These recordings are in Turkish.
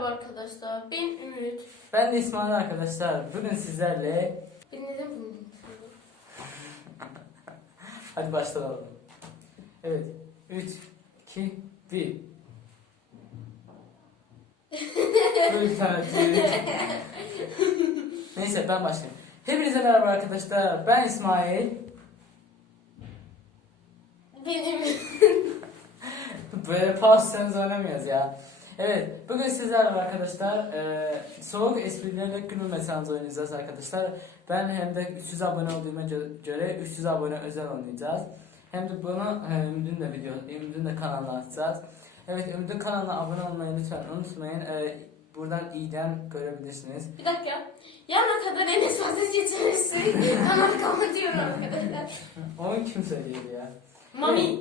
merhaba arkadaşlar. Ben Ümit. Ben de İsmail arkadaşlar. Bugün sizlerle Ben neden bunu hadi başlayalım. Evet. 3 2 1 Böyle bir tane tüy. Neyse ben başlayayım. Hepinize merhaba arkadaşlar. Ben İsmail. Ben Ümit. Böyle pause'sanız oynamayız ya. Evet, bugün sizlerle arkadaşlar e, soğuk esprilerle gülme seansı oynayacağız arkadaşlar. Ben hem de 300 abone olduğuma gö- göre 300 abone özel oynayacağız. Hem de bunu e, Ümid'in de video, Ümid'in de kanalına atacağız. Evet, Ümid'in kanalına abone olmayı lütfen unutmayın. E, buradan iyiden görebilirsiniz. Bir dakika. Yana kadar Enes geçerisi. Kanalı kapatıyorum arkadaşlar. Onu kim söylüyor ya? Mami.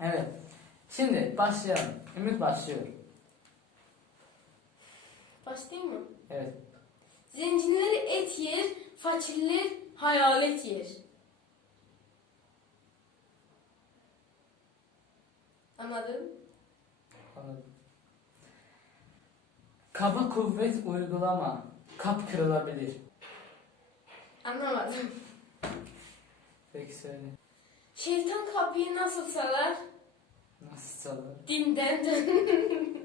Evet. Şimdi başlayalım. Ümit başlıyor. Başlayayım mı? Evet. Zenciler et yer, fakirler hayalet yer. Anladın? Anladım. Kaba kuvvet uygulama. Kap kırılabilir. Anlamadım. Peki söyle. Şeytan kapıyı nasıl salar? Nasıl çalır? Dinden dön.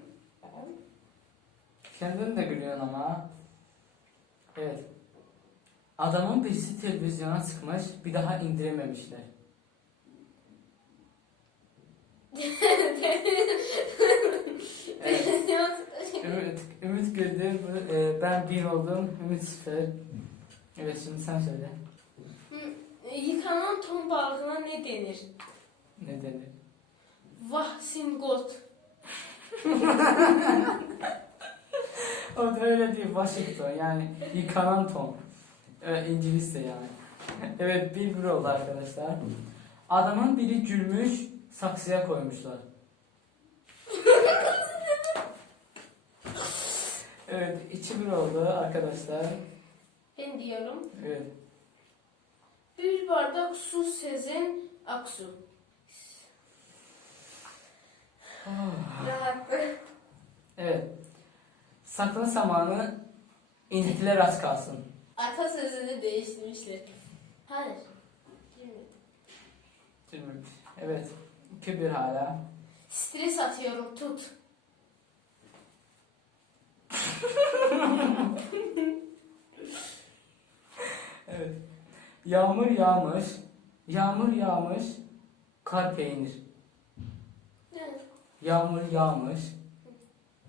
Kendin de gülüyorsun ama. Evet. Adamın birisi televizyona çıkmış, bir daha indirememişler. Evet. Ümit, Ümit güldü, bu- e, ben bir oldum, Ümit sıfır. Evet şimdi sen söyle. Yıkanan ton balığına ne denir? Ne dedi? Vahsingot. O da öyle değil, Washington yani yıkanan ton. Ee, İngilizce yani. evet bir bir oldu arkadaşlar. Adamın biri gülmüş, saksıya koymuşlar. evet içi bir oldu arkadaşlar. Ben diyorum. Evet. Bir bardak su sezen aksu. Rahattı. Evet. Sakla samanı inekler aç kalsın. Atasözünü değiştirmişler. Hayır. Bilmiyorum. Evet. 2-1 hala. Stres atıyorum tut. Evet. Yağmur yağmış, yağmur yağmış, kar peynir. Ne? Yağmur yağmış,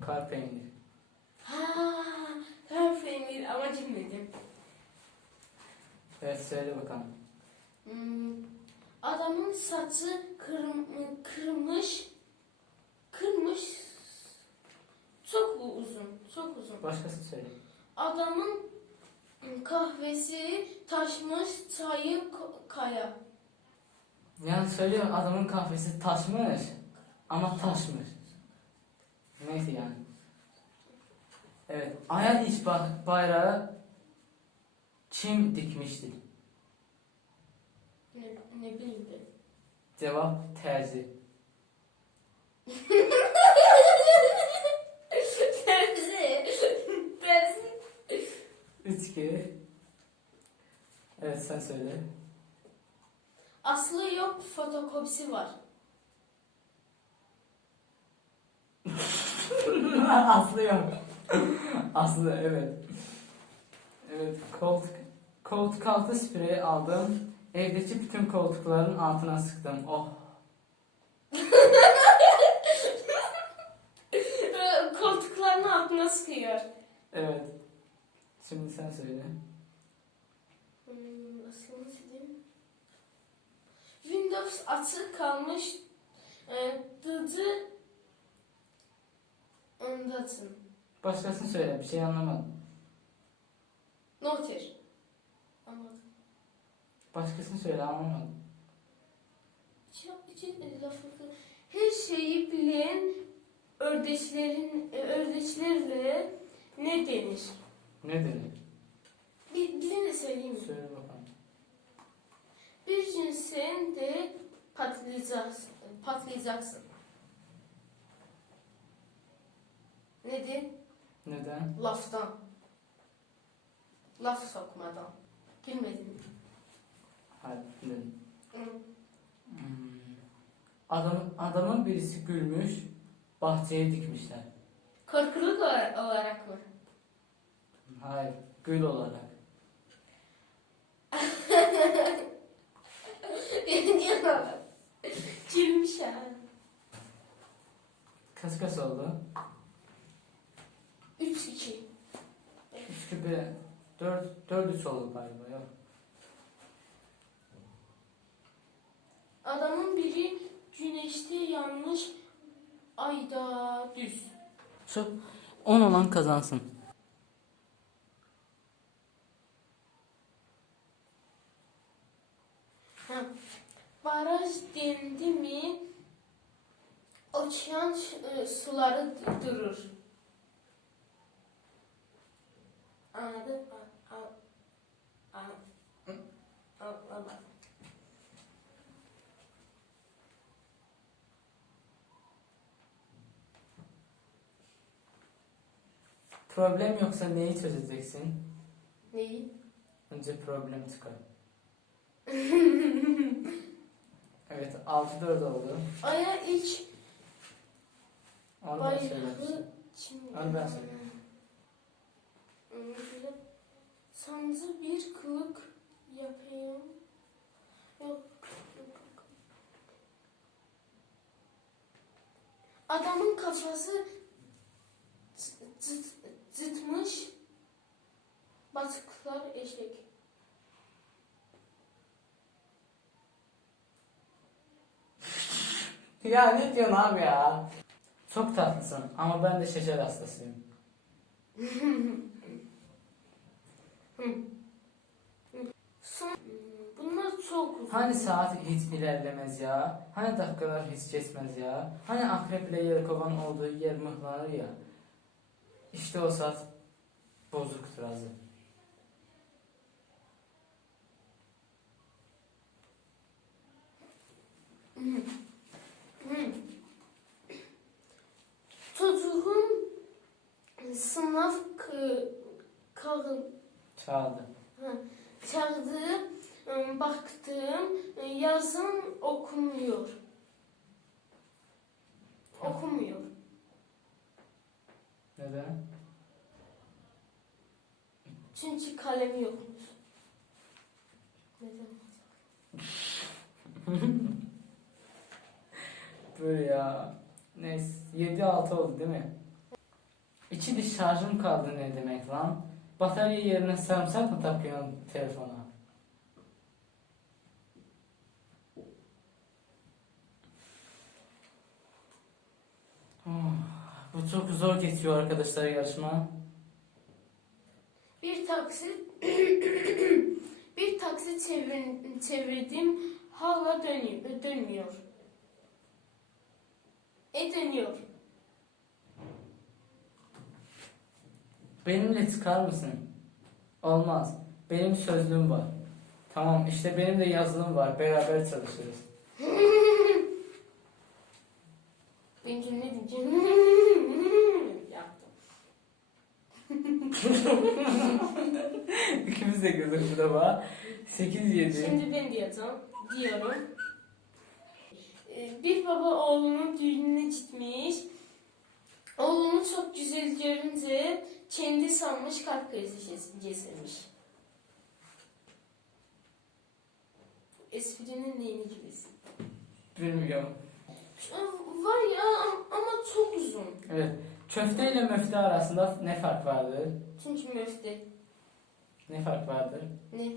kar peynir. Ha, peynir ama bilmedim. Evet söyle bakalım. Hmm, adamın saçı kırm kırmış, kırmış, çok uzun, çok uzun. Başkası söyle. Adamın kahvesi taşmış, çayı kaya. Yani söylüyorum adamın kahvesi taşmış ama taşmış. Neyse yani. Evet. Aya iş ba- bayrağı kim dikmiştir? Ne, ne ben. Cevap terzi. Terzi. Terzi. 3-2. Evet sen söyle. Aslı yok, fotokopisi var. Aslı yok. Aslı evet. Evet koltuk koltuk altı spreyi aldım. Evdeki bütün koltukların altına sıktım. Oh. Koltukların altına sıkıyor. Evet. Şimdi sen söyle. Hmm. Windows açık kalmış. E, dıdı ondasın. Başkasını söyle. Bir şey anlamadım. Noter. Anladım. Başkasını söyle anlamadım. Çok için lafı. Her şeyi bilen ördeşlerin e, ördeşlerle ne denir? Ne dedi? Bir, birine söyleyeyim mi? Söyle bakalım. Bir gün sen de patlayacaksın. patlayacaksın. Nedir? Neden? Laftan. Laf sokmadan. Gülmedin mi? Hayır. Hı. Hmm. Adam, adamın birisi gülmüş, bahçeye dikmişler. Korkuluk olarak mı? Hayır, gül olarak. Birinci olarak. Gülmüş ha. Kaç kaç oldu? 3-2. 3 gibi 4 4 3 oldu galiba yok. Adamın biri güneşte yanlış, ayda düz. Şu 10 olan kazansın. Baraj dendi mi okean e, suları durur. Anladın? A- Problem yoksa neyi çözeceksin? Neyi? Önce problem çıkar. evet 6 4 oldu. Aya ilk Onu ben kim? Onu ben söyleyeyim. Sancı bir kılık yapayım. Yok. Adamın kafası Ya ne diyorsun abi ya? Çok tatlısın ama ben de şeker hastasıyım. Son, bunlar çok uzun. Hani saat hiç ilerlemez ya? Hani dakikalar hiç geçmez ya? Hani akrep ile yelkovan olduğu yer mıhlanır ya? İşte o saat bozuktur azı. Hmm. Çaldı. Çağırdığı, ıı, baktığım, ıı, yazın okumuyor. Okumuyor. Neden? Çünkü kalemi yokmuş. Neden? Böyle ya. Neyse 7-6 oldu değil mi? İçi diş şarjım kaldı ne demek lan? Batarya yerine sarımsak mı takıyorsun telefona? Oh, bu çok zor geçiyor arkadaşlar yarışma. Bir taksi bir taksi çevir, çevirdim hala dönüyor, dönmüyor. E dönüyor. Benimle çıkar mısın? Olmaz. Benim sözlüğüm var. Tamam işte benim de yazılım var. Beraber çalışırız. Benimki ne diyeceğim? Yaptım. İkimiz de güldük bu defa. 8-7. Şimdi ben diyeceğim. Diyorum. Ee, Bir baba oğlunun düğününe gitmiş. Oğlunu çok güzel görünce kendi sanmış kalp krizi geçirmiş. Esprinin neyini gibisin? Bilmiyorum. Var ya am- ama çok uzun. Evet. Köfte ile möfte arasında ne fark vardır? Çünkü müfte. Ne fark vardır? Ne?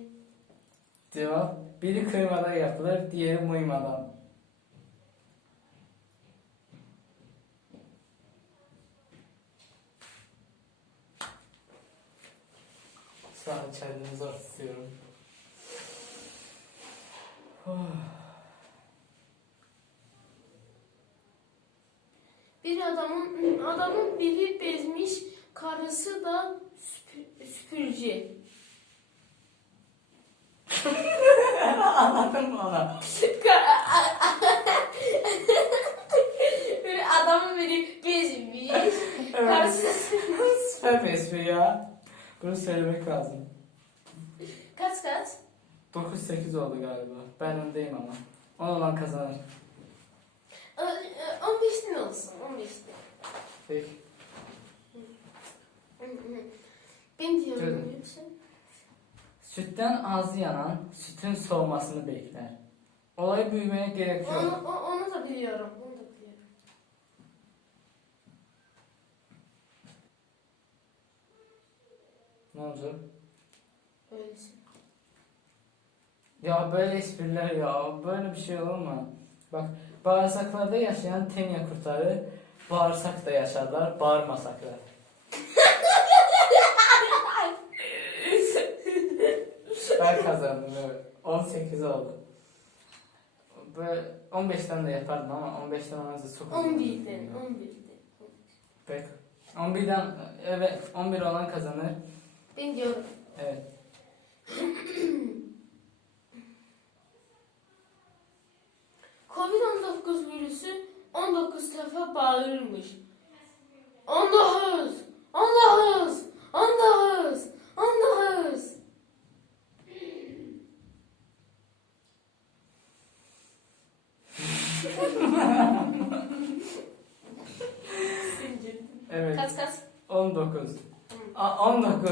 Cevap. Biri kıymadan yapılır, diğeri muymadan. Kendimi zor tutuyorum. Bir adamın adamın biri bezmiş, karısı da süpü- süpürücü. Anladın mı ona? bir adamın biri bezmiş, karısı Süper güzel bir espri ya. Bunu söylemek lazım. Kaç kaç? 9-8 oldu galiba. Ben öndeyim ama. 10 olan kazanır. Ee, e, 15'tin olsun. 15'tin. Peki. Ben diyorum. Sütten ağzı yanan sütün soğumasını bekler. Olay büyümeye gerek yok. Onu. Onu da biliyorum. Ne oldu? Öylesin. Ya böyle espriler ya. Böyle bir şey olur mu? Bak bağırsaklarda yaşayan tenya kurtları bağırsakta yaşarlar, bağırmasaklar. ben kazandım evet. 18 oldu. Böyle 15'ten de yapardım ama 15'ten olmazsa çok uzun 11'den. oldu. 11'den. Peki. 11'den evet 11 olan kazanır. Ben diyorum. Evet. Covid-19 virüsü 19 defa bağırırmış. 19! 19! 19! 19! Evet. Kaç kaç? 19. A 19.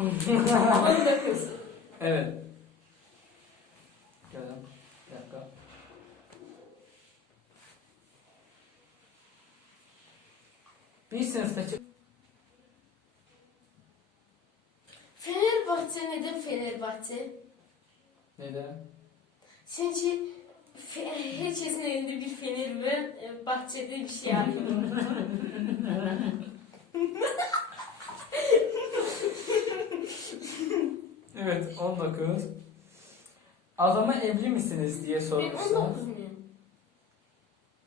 19. Evet. Geldim. Bir dakika. Bir sınıftaki Fenerbahçe neden Fenerbahçe? neden? Çünkü fe- herkesin elinde bir fener ve e, bahçede bir şey yapıyor. Evet 19. Adama evli misiniz diye ben sormuşlar. 19 muyum?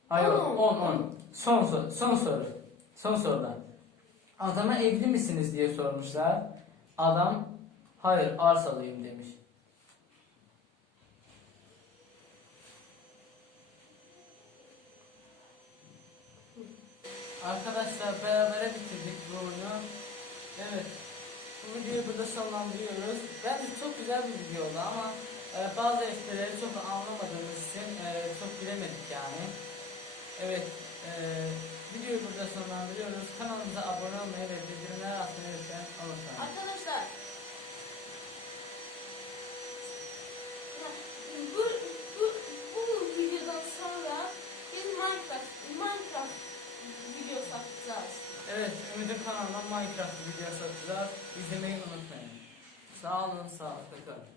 Hayır On. 10 10. Son soru. Son soru. Son sorular. Adama evli misiniz diye sormuşlar. Adam hayır arsalıyım demiş. Arkadaşlar berabere bitirdik bu oyunu. Evet. Bu videoyu burada sonlandırıyoruz. Bence çok güzel bir video oldu ama e, bazı esprileri çok anlamadığımız için e, çok bilemedik yani. Evet. E, videoyu burada sonlandırıyoruz. Kanalımıza abone olmayı ve bildirimleri açmayı lütfen unutmayın. Sağ olun, sağlıkla kalın.